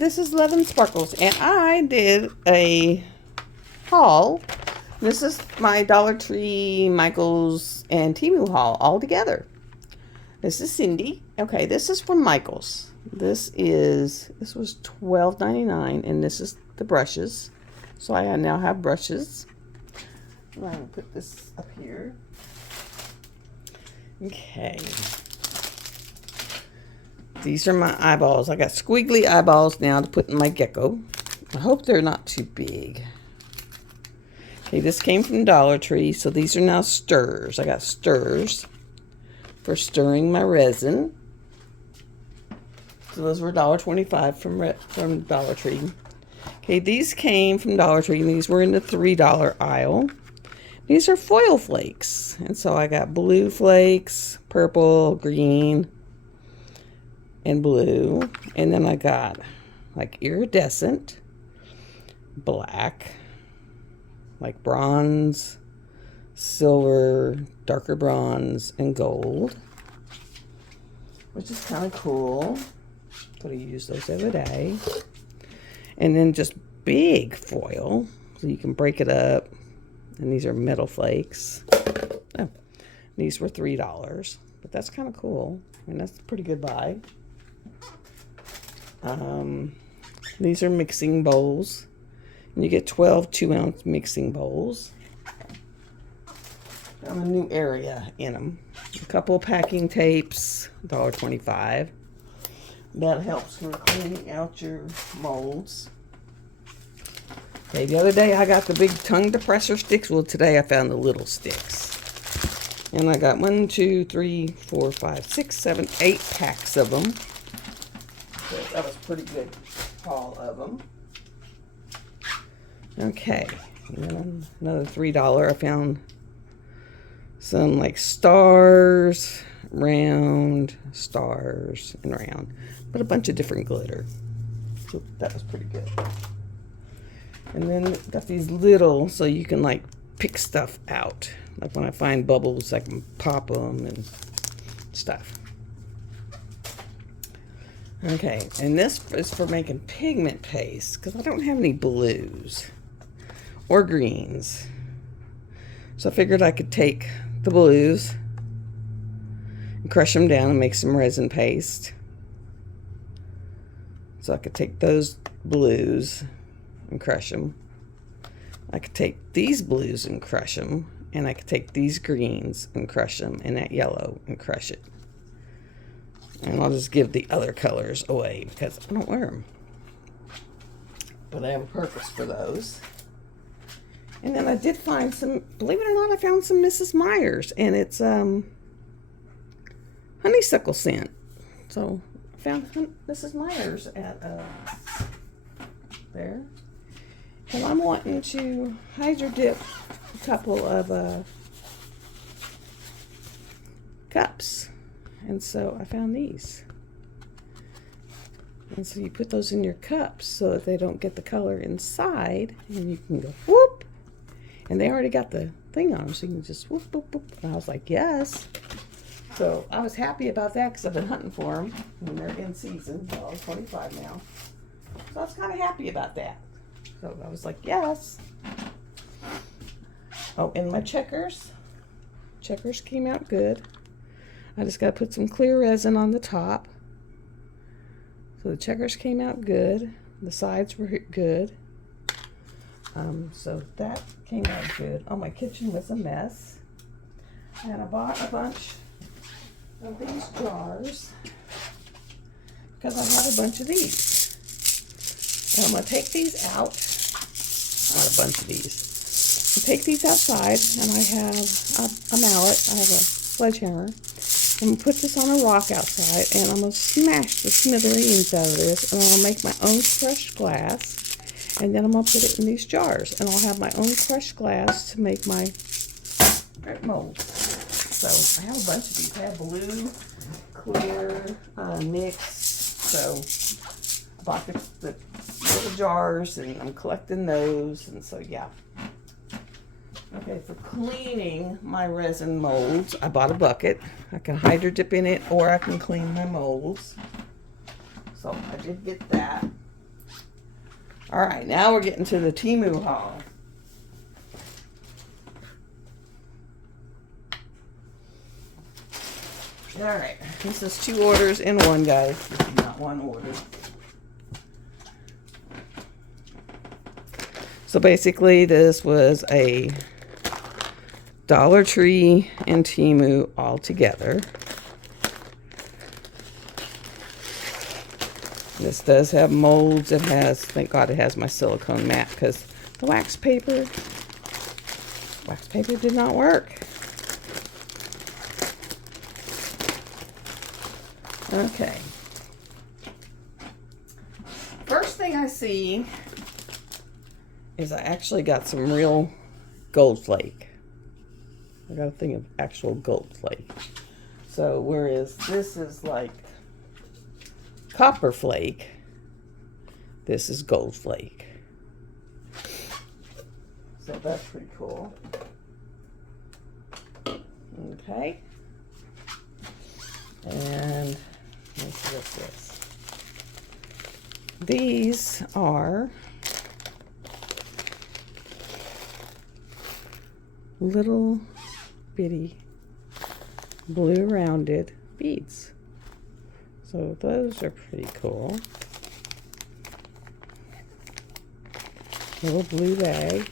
this is Love and Sparkles, and I did a haul. This is my Dollar Tree, Michael's, and Temu haul all together. This is Cindy. Okay, this is from Michael's. This was $12.99, and this is the brushes. So I now have brushes. I'm going to put this up here. Okay. These are my eyeballs. I got squiggly eyeballs now to put in my gecko. I hope they're not too big. Okay, this came from Dollar Tree, so these are now stirrers. I got stirrers for stirring my resin. So those were $1.25 from Dollar Tree. Okay, these came from Dollar Tree, and these were in the $3 aisle. These are foil flakes, and so I got blue flakes, purple, green, and blue, and then I got like iridescent, black, like bronze, silver, darker bronze, and gold, which is kind of cool. But I use those every day. And then just big foil, so you can break it up. And these are metal flakes. Oh, these were $3, but that's kind of cool. I mean, that's a pretty good buy. These are mixing bowls, and you get 12 2-ounce mixing bowls. Found a new area in them. A couple of packing tapes, $1.25. That helps for cleaning out your molds. Okay, the other day I got the big tongue depressor sticks. Well, today I found the little sticks. And I got 1, 2, 3, 4, 5, 6, 7, 8 packs of them. So that was a pretty good haul of them. Okay, and then another $3. I found some like stars, round, stars, and round. But a bunch of different glitter. So that was pretty good. And then got these little, so you can like pick stuff out. Like when I find bubbles, I can pop them and stuff. Okay, and this is for making pigment paste, because I don't have any blues or greens. So I figured I could take the blues and crush them down and make some resin paste. So I could take those blues and crush them. I could take these blues and crush them, and I could take these greens and crush them, and that yellow and crush it. And I'll just give the other colors away because I don't wear them. But I have a purpose for those. And then I did find some, believe it or not, I found some Mrs. Meyer's, and it's honeysuckle scent. So I found Mrs. Meyer's at there. And I'm wanting to hydro dip a couple of cups. And so I found these. And so you put those in your cups so that they don't get the color inside. And you can go whoop. And they already got the thing on them, so you can just whoop, whoop, whoop. And I was like, yes. So I was happy about that because I've been hunting for them. And they're in season. Well, I'm 25 now. So I was kind of happy about that. So I was like, yes. Oh, and my checkers. Checkers came out good. I just got to put some clear resin on the top. So the checkers came out good. The sides were good. So that came out good. Oh, my kitchen was a mess. And I bought a bunch of these jars because I have a bunch of these. And I'm going to take these out. Not a bunch of these. I'll take these outside, and I have a mallet. I have a sledgehammer. I'm going to put this on a rock outside, and I'm going to smash the smithereens out of this, and I'll make my own crushed glass, and then I'm going to put it in these jars, and I'll have my own crushed glass to make my molds. So I have a bunch of these. I have blue, clear, mixed. So I bought the little jars, and I'm collecting those, and so yeah. Okay, for cleaning my resin molds, I bought a bucket. I can hydro dip in it, or I can clean my molds. So I did get that. All right, now we're getting to the Temu haul. All right, this is 2 orders in one, guys. This is not one order. So basically, this was a Dollar Tree and Temu all together. This does have molds. It has, thank God it has my silicone mat, because the wax paper did not work. Okay. First thing I see is I actually got some real gold flake. I got a thing of actual gold flake. So whereas this is like copper flake, this is gold flake. So that's pretty cool. Okay. And let's see what's this. These are little bitty blue rounded beads. So those are pretty cool. Little blue bag.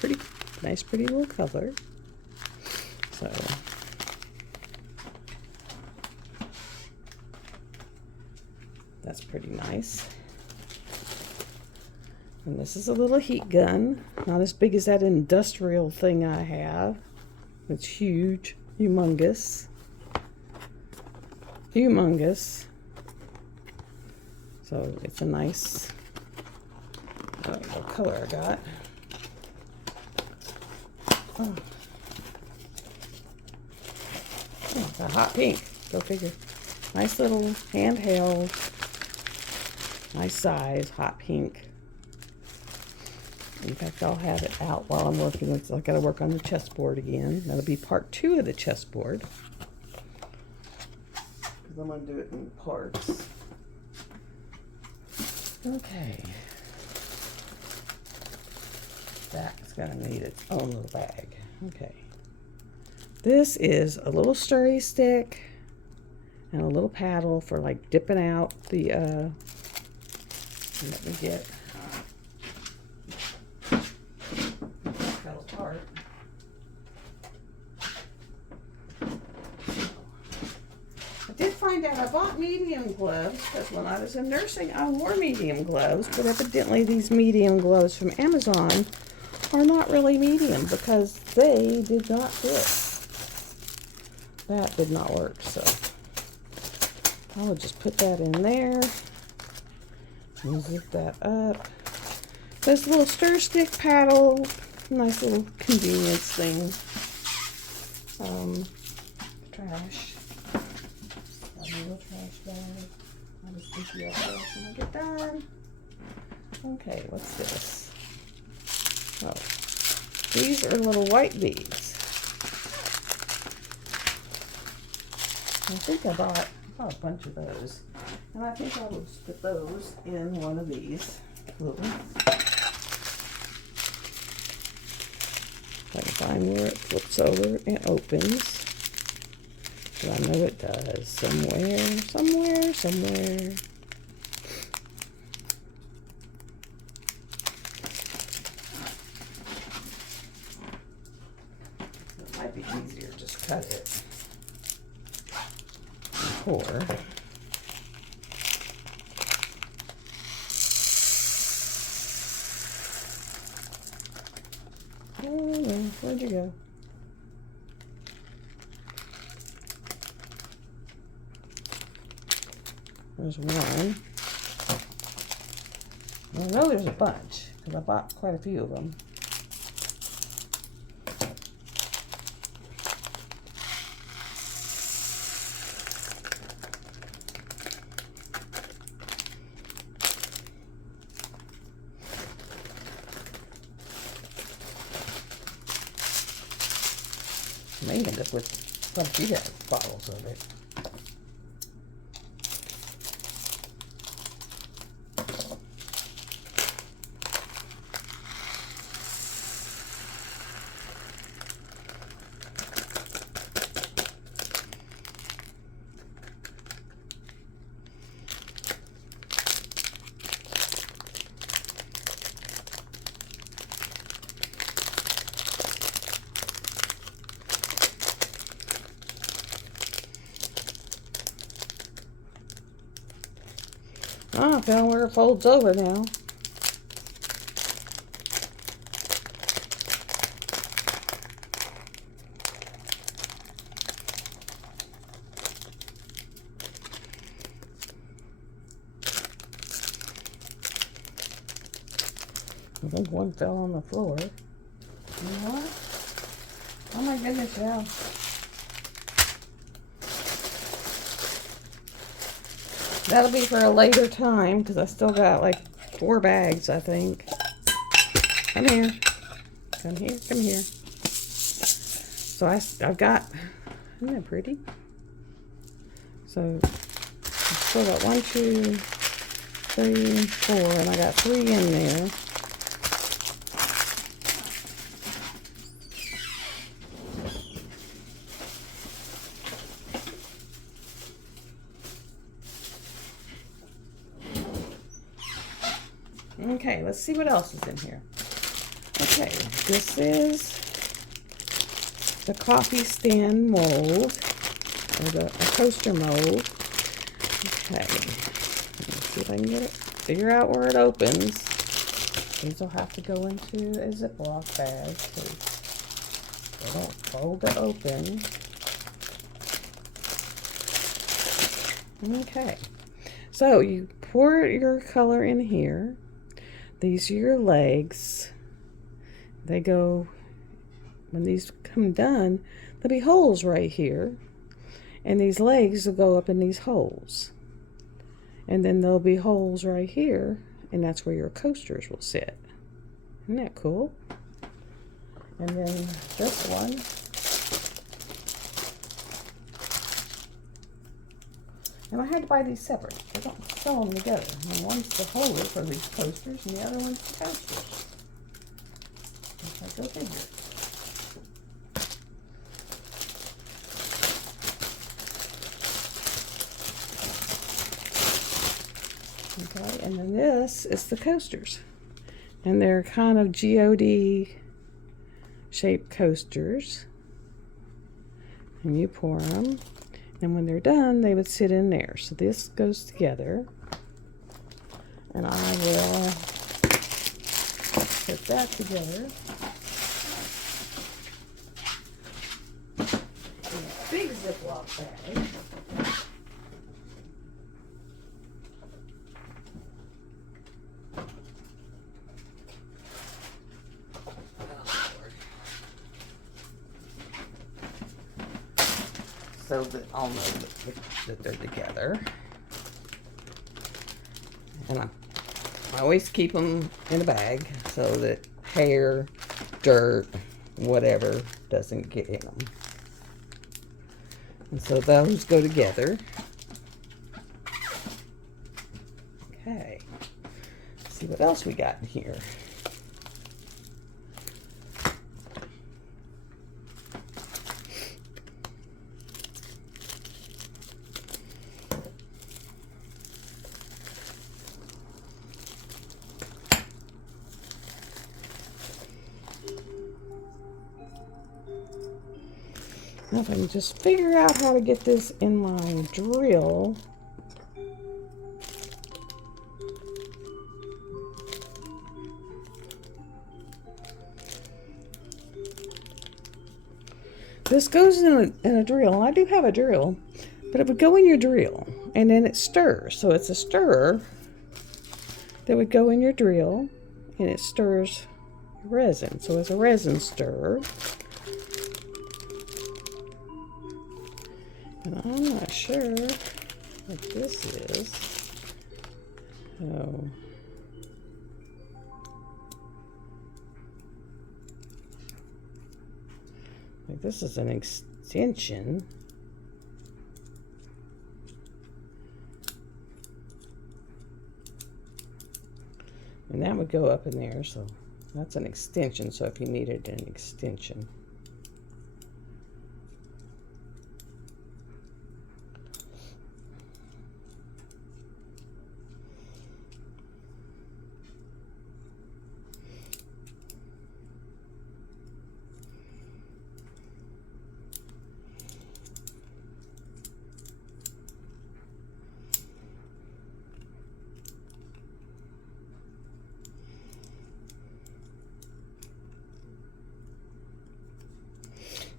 Pretty nice, pretty little color. So that's pretty nice. And this is a little heat gun. Not as big as that industrial thing I have. It's huge. Humongous. Humongous. So it's a nice, I don't know what color I got. Oh, it's a hot pink. Go figure. Nice little handheld. Nice size, hot pink. In fact, I'll have it out while I'm working with, I gotta work on the chessboard again. That'll be part 2 of the chessboard. Because I'm gonna do it in parts. Okay. That's gonna need its own little bag. Okay. This is a little stirry stick and a little paddle for like dipping out the, let me get, fell apart. I did find out I bought medium gloves because when I was in nursing I wore medium gloves, but evidently these medium gloves from Amazon are not really medium because they did not fit. That did not work, so I will just put that in there and zip that up. This little stir stick paddle, nice little convenience thing. Trash. A little trash bag. I'll just take you up there when I get done. Okay, what's this? Oh, these are little white beads. I think I bought a bunch of those. And I think I will just put those in one of these little. If I can find where it flips over and opens. But I know it does. Somewhere. It might be easier to just cut it. Or oh, where'd you go? There's one. I know there's a bunch because I bought quite a few of them. I may end up with quite a few bottles of it. I found where it folds over now. I think one fell on the floor. You know what? Oh my goodness, yeah. That'll be for a later time because I still got like 4 bags, I think. Come here. Come here. Come here. So I've got, isn't that pretty? So I've still got 1, 2, 3, 4, and I got 3 in there. Okay, let's see what else is in here. Okay, this is the coffee stand mold, or the coaster mold. Okay, let's see if I can get it, figure out where it opens. These will have to go into a Ziploc bag because they don't fold to open. Okay, so you pour your color in here. These are your legs. They go, when these come done, there'll be holes right here. And these legs will go up in these holes. And then there'll be holes right here, and that's where your coasters will sit. Isn't that cool? And then this one, and I had to buy these separate. They don't sell them together. And one's the holder for these coasters, and the other one's the coasters. Go figure. Okay, and then this is the coasters. And they're kind of geode shaped coasters. And you pour them. And when they're done, they would sit in there. So this goes together. And I will put that together. In a big Ziploc bag. So that I'll know that they're together. And I always keep them in a bag so that hair, dirt, whatever doesn't get in them. And so those go together. Okay. Let's see what else we got in here. Now if I can just figure out how to get this in my drill. This goes in a drill. I do have a drill, but it would go in your drill and then it stirs. So it's a stirrer that would go in your drill and it stirs resin. So it's a resin stirrer. And I'm not sure what this is. Oh. Like this is an extension. And that would go up in there, so that's an extension, so if you needed an extension.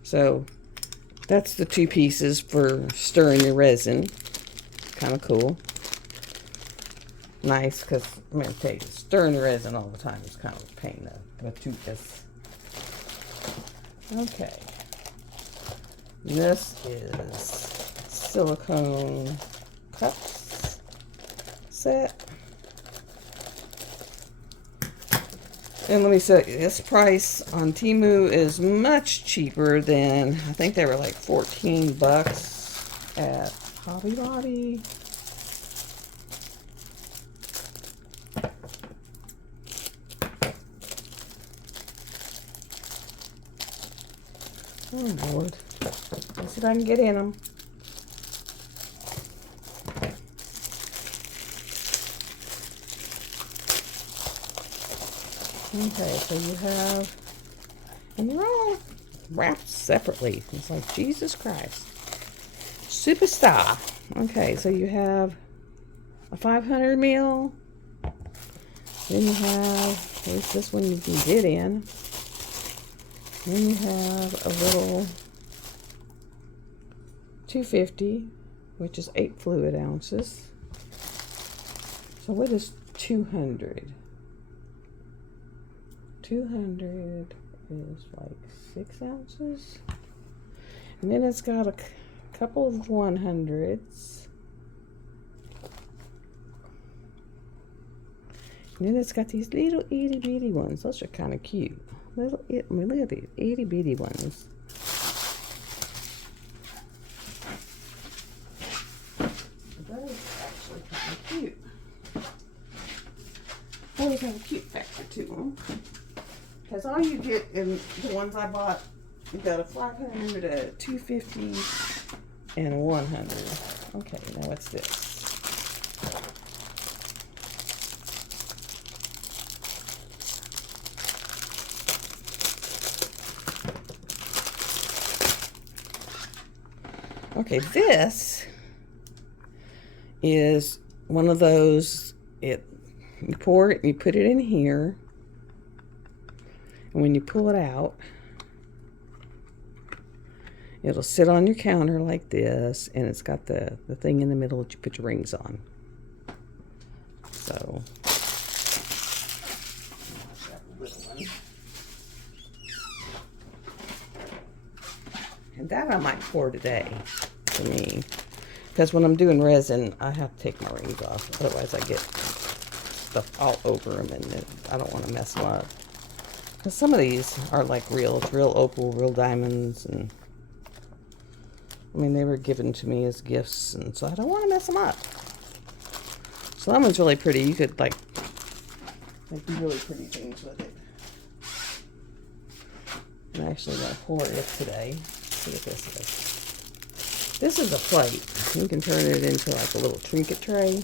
So that's the 2 pieces for stirring your resin. Kind of cool. Nice, because I'm going to tell you, stirring the resin all the time is kind of a pain to do this. Okay. This is silicone cups set. And let me say, this price on Temu is much cheaper than, I think they were like 14 bucks at Hobby Lobby. Oh Lord. Let's see if I can get in them. Okay, so you have, and they're all wrapped separately. It's like, Jesus Christ. Superstar. Okay, so you have a 500 ml. Then you have, there's this one you can get in. Then you have a little 250, which is 8 fluid ounces. So what is 200? 200 is like 6 ounces. And then it's got a couple of 100s. And then it's got these little itty bitty ones. Those are kind of cute. Look at these itty bitty ones. Those are actually kind of cute. Those have a cute factor to them. Because all you get in the ones I bought, you got a 500, a 250, and a 100. Okay, now what's this? Okay, this is one of those, you pour it and you put it in here. And when you pull it out, it'll sit on your counter like this, and it's got the thing in the middle that you put your rings on. So, and that I might pour today for me, because when I'm doing resin, I have to take my rings off. Otherwise, I get stuff all over them, and I don't want to mess them up. Because some of these are like real opal, real diamonds, and I mean, they were given to me as gifts, and so I don't want to mess them up. So that one's really pretty. You could like make really pretty things with it. I'm actually going to pour it today. See what this is. This is a plate. You can turn it into like a little trinket tray.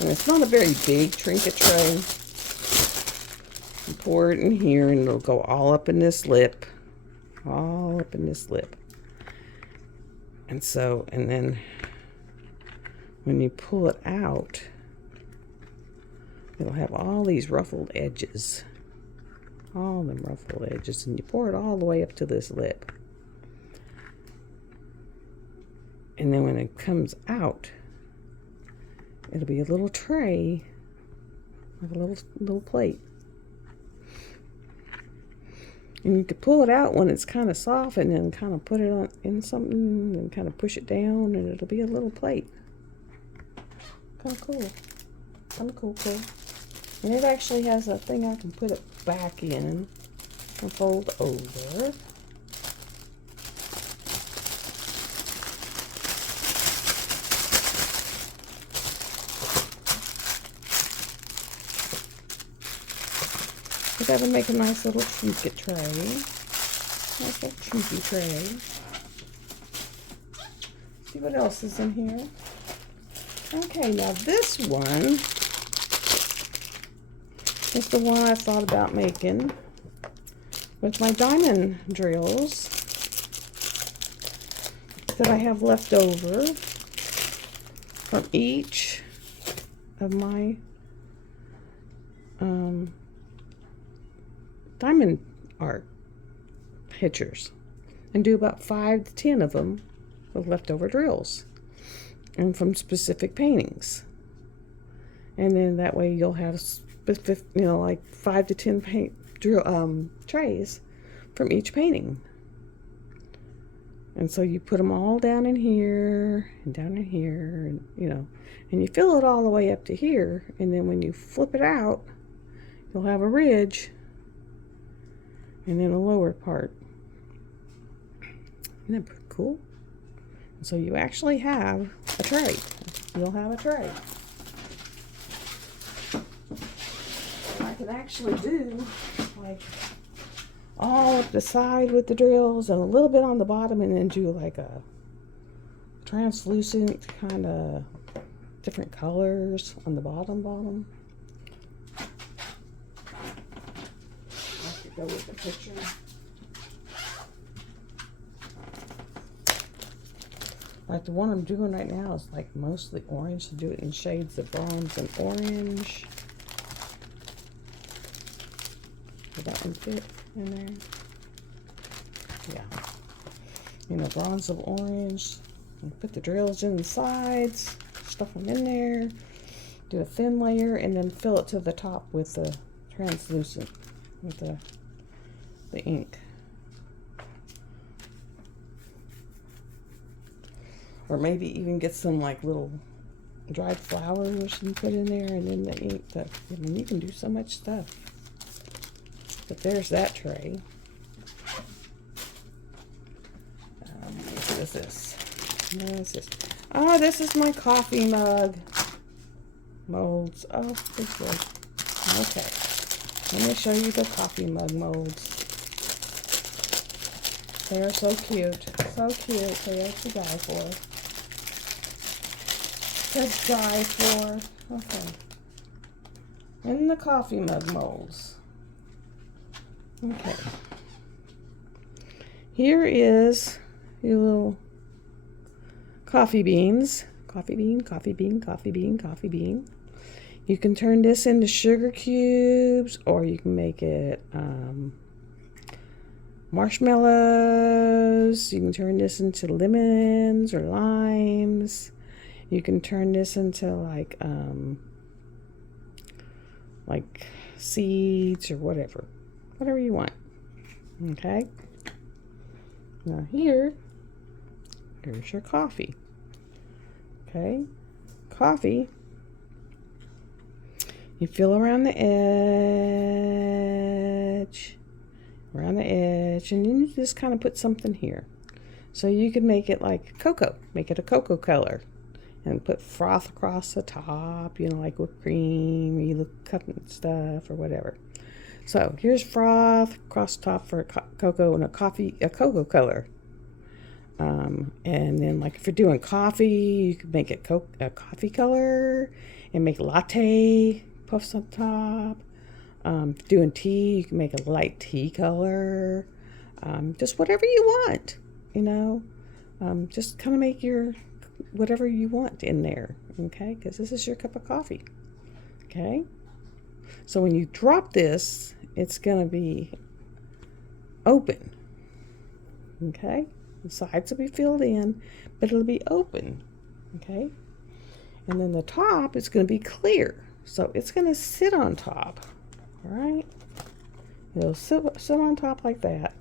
And it's not a very big trinket tray. You pour it in here and it'll go all up in this lip. All up in this lip. And so, and then when you pull it out, it'll have all these ruffled edges. All them ruffled edges. And you pour it all the way up to this lip. And then when it comes out, it'll be a little tray, like a little plate. And you could pull it out when it's kind of soft and then kind of put it on in something and kind of push it down, and it'll be a little plate. Kind of cool. Kind of cool. And it actually has a thing I can put it back in and fold over. But that would make a nice little trinket tray. Nice little trinket tray. See what else is in here. Okay, now this one is the one I thought about making with my diamond drills that I have left over from each of my diamond art pictures and do about 5 to 10 of them with leftover drills and from specific paintings. And then that way you'll have like 5 to 10 trays from each painting. And so you put them all down in here and down in here, and and you fill it all the way up to here, and then when you flip it out, you'll have a ridge and then a lower part. Isn't that pretty cool? And so you actually have a tray. You'll have a tray. And I can actually do like all up the side with the drills and a little bit on the bottom, and then do like a translucent kind of different colors on the bottom. I could go with the picture. Like the one I'm doing right now is like mostly orange, so do it in shades of bronze and orange. Did that one fit in there? Yeah. Bronze of orange. And put the drills in the sides, stuff them in there, do a thin layer, and then fill it to the top with the translucent, with the ink. Or maybe even get some like little dried flowers and put in there, and then the ink. You can do so much stuff. But there's that tray. What is this? What is this? Oh, this is my coffee mug molds. Oh, good. Okay. Let me show you the coffee mug molds. They are so cute. So cute. They are to die for. To die for. Okay. And the coffee mug molds. Okay. Here is your little coffee beans. Coffee bean. You can turn this into sugar cubes, or you can make it marshmallows. You can turn this into lemons or limes. You can turn this into like seeds or whatever you want. Okay. Now here's your coffee. Okay, coffee. You fill around the edge, and then you just kind of put something here. So you could make it like cocoa, make it a cocoa color, and put froth across the top, like whipped cream, you look cup and stuff or whatever. So here's froth across the top for cocoa and a cocoa color. And then like if you're doing coffee, you could make it a coffee color and make latte puffs on top. Doing tea, you can make a light tea color. Just whatever you want, just kind of make your whatever you want in there, okay? Because this is your cup of coffee, okay? So when you drop this, it's going to be open, okay? The sides will be filled in, but it'll be open, okay? And then the top is going to be clear, so it's going to sit on top, all right? It'll sit on top like that,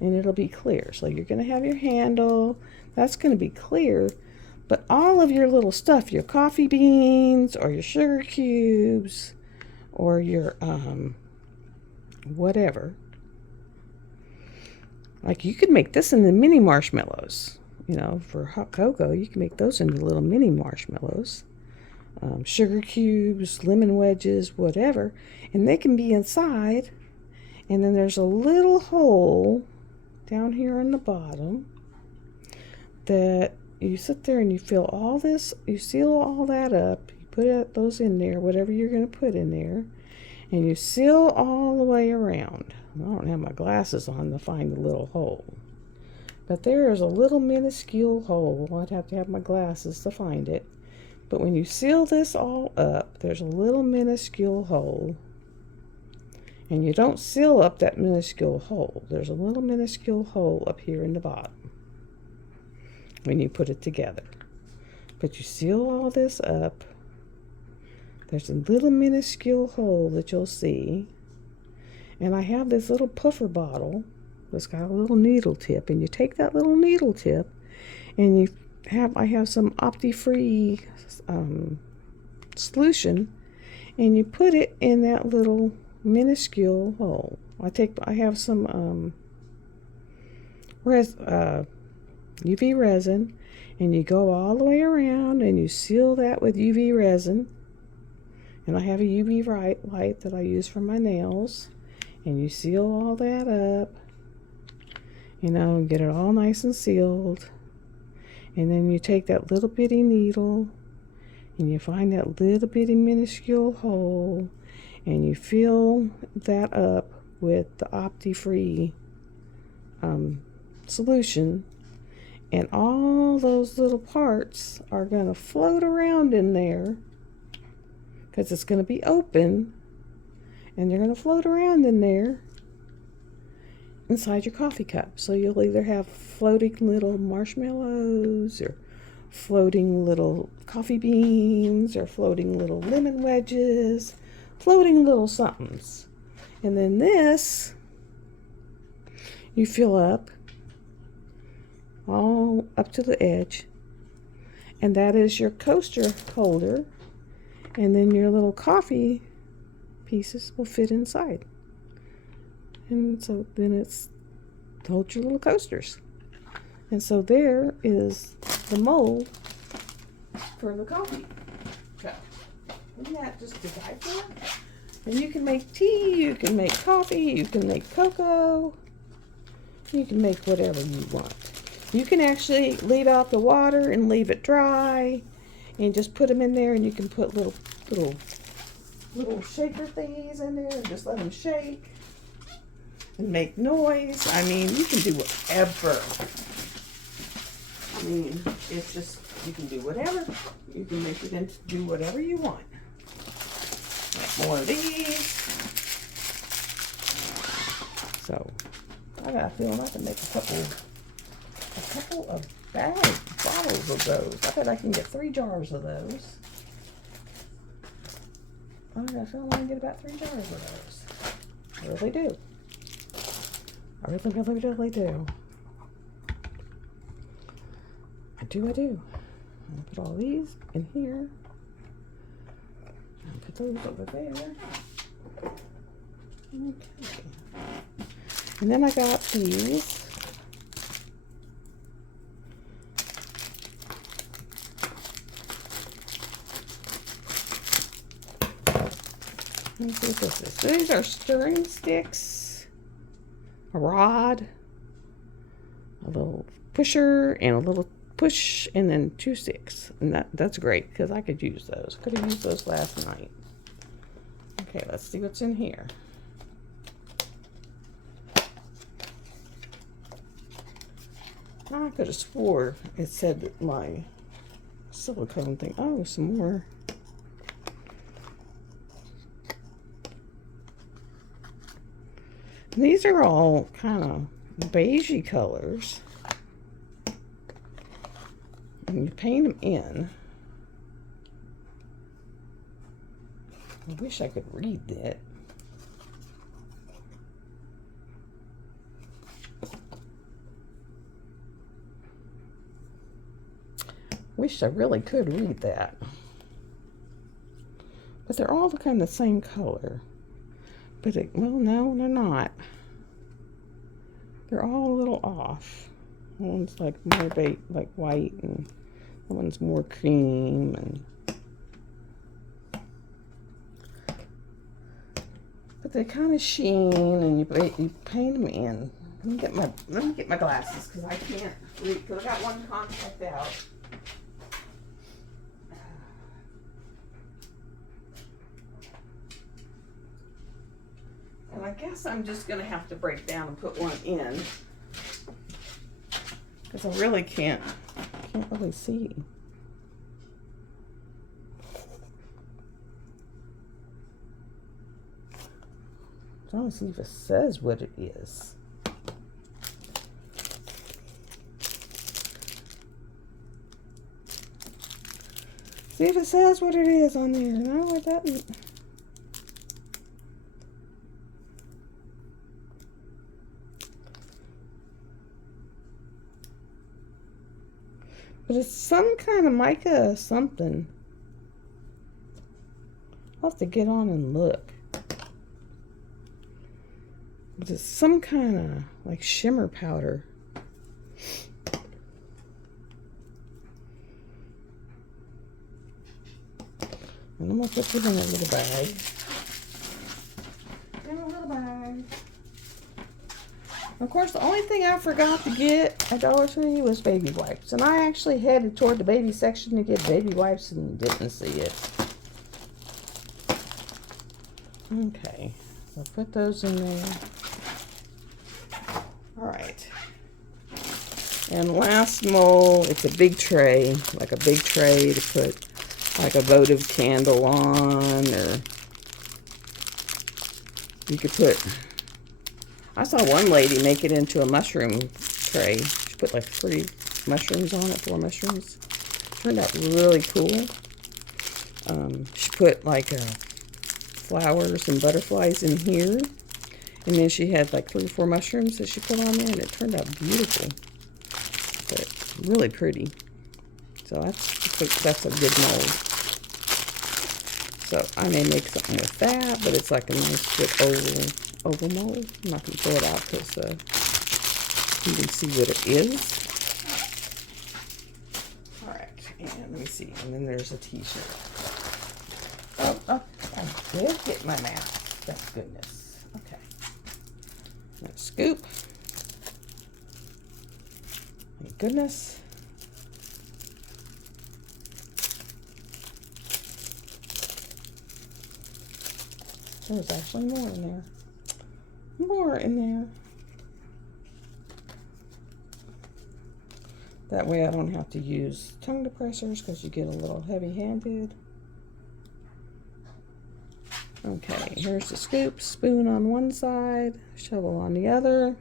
and it'll be clear. So you're going to have your handle, that's going to be clear, but all of your little stuff, your coffee beans or your sugar cubes or your whatever, like you could make this into mini marshmallows, for hot cocoa. You can make those into little mini marshmallows, sugar cubes, lemon wedges, whatever, and they can be inside. And then there's a little hole down here on the bottom that you sit there and you fill all this, you seal all that up, you put those in there, whatever you're going to put in there, and you seal all the way around. I don't have my glasses on to find the little hole, but there is a little minuscule hole. I'd have to have my glasses to find it, But when you seal this all up, there's a little minuscule hole. And you don't seal up that minuscule hole. There's a little minuscule hole up here in the bottom when you put it together. But you seal all this up. There's a little minuscule hole that you'll see. And I have this little puffer bottle that's got a little needle tip. And you take that little needle tip and I have some Opti-Free solution, and you put it in that little minuscule hole. I have some UV resin, and you go all the way around and you seal that with UV resin. And I have a UV light that I use for my nails, and you seal all that up, get it all nice and sealed. And then you take that little bitty needle and you find that little bitty minuscule hole, and you fill that up with the Opti-Free solution, and all those little parts are going to float around in there because it's going to be open, and they're going to float around in there inside your coffee cup. So you'll either have floating little marshmallows, or floating little coffee beans, or floating little lemon wedges, floating little somethings. And then this you fill up all up to the edge, and that is your coaster holder, and then your little coffee pieces will fit inside. And so then it's holds your little coasters. And so there is the mold for the coffee cup. Isn't that just delightful? And you can make tea, you can make coffee, you can make cocoa, you can make whatever you want. You can actually leave out the water and leave it dry, and just put them in there, and you can put little shaker thingies in there and just let them shake and make noise. I mean, you can do whatever. I mean, it's just, you can do whatever. You can make it into do whatever you want. Like more of these. So, I got a feeling I can make a couple of bottles of those. I bet I can get 3 jars of those. I got a feeling I can get about 3 jars of those. I really do. I really do. I do. I'm gonna put all these in here. And put those over there. Okay. And then I got these. Let's see what this is. These are stirring sticks, a rod, a little pusher, and a little push, and then 2 sticks. And that's great because I could use those. Could have used those last night. Okay, let's see what's in here. I could have swore it said that my silicone thing. Oh, some more. These are all kind of beigey colors. And you paint them in. I wish I could read that. Wish I really could read that. But they're all kind of the same color. But well, no, they're not. They're all a little off. One's like more like white, and that one's more cream, and but they kind of sheen, and you paint them in. Let me get my glasses because I can't read. Because I got one contact out. And I guess I'm just going to have to break down and put one in. Because I really can't really see. trying to see if it says what it is. See if it says what it is on there. No, it doesn't. But it's some kind of mica something. I'll have to get on and look. But it's some kind of like shimmer powder. And I'm going to put it in a little bag. In a little bag. Of course, the only thing I forgot to get at Dollar Tree was baby wipes. And I actually headed toward the baby section to get baby wipes and didn't see it. Okay, so put those in there. Alright. And last mold, it's a big tray. Like a big tray to put like a votive candle on, or you could put, I saw one lady make it into a mushroom tray. She put like 3 mushrooms on it, 4 mushrooms. Turned out really cool. She put like flowers and butterflies in here. And then she had like 3 or 4 mushrooms that she put on there, and it turned out beautiful. But really pretty. So that's a good mold. So I may make something with that, but it's like a nice good oval mold. I'm not going to throw it out because you can see what it is. Alright, and let me see. And then there's a t-shirt. Oh, I did get my mask. Thank goodness. Okay. Let's scoop. Thank goodness. There's actually more in there. More in there. That way I don't have to use tongue depressors because you get a little heavy-handed. Okay, here's the scoop. Spoon on one side, shovel on the other.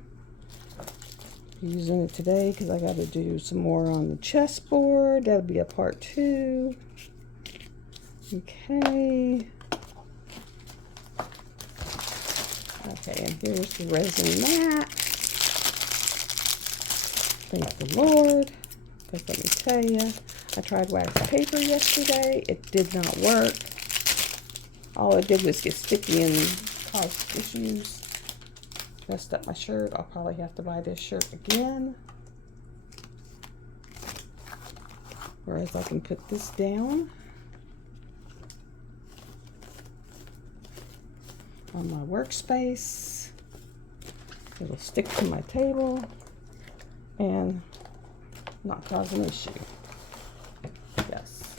Using it today because I got to do some more on the chessboard. That'll be a part 2. Okay. Okay, and here's the resin mat. Thank the Lord. Because let me tell you, I tried wax paper yesterday. It did not work. All it did was get sticky and cause issues. Messed up my shirt. I'll probably have to buy this shirt again. Whereas I can put this down on my workspace. It'll stick to my table and not cause an issue. Yes.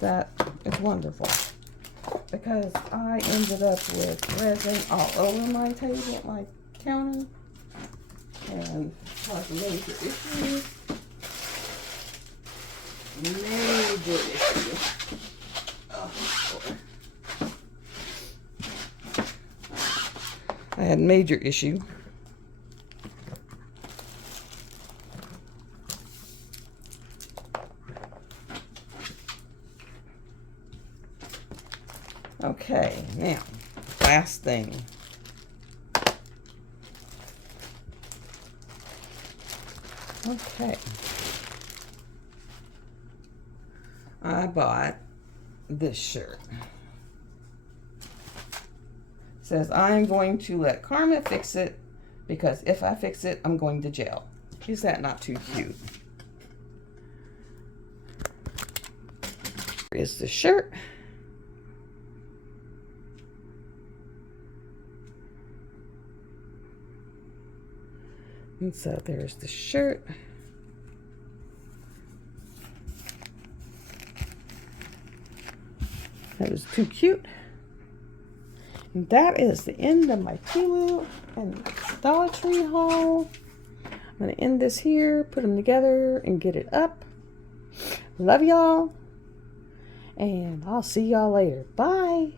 That is wonderful. Because I ended up with resin all over my table, my counter, and caused a major issue. Major issue. Oh, boy. I had major issue. Okay, now, last thing. Okay. I bought this shirt. It says, I'm going to let Karma fix it because if I fix it, I'm going to jail. Is that not too cute? Here is the shirt. And so there's the shirt. That was too cute. And that is the end of my temu and Dollar Tree haul. I'm going to end this here, put them together, and get it up. Love y'all. And I'll see y'all later. Bye.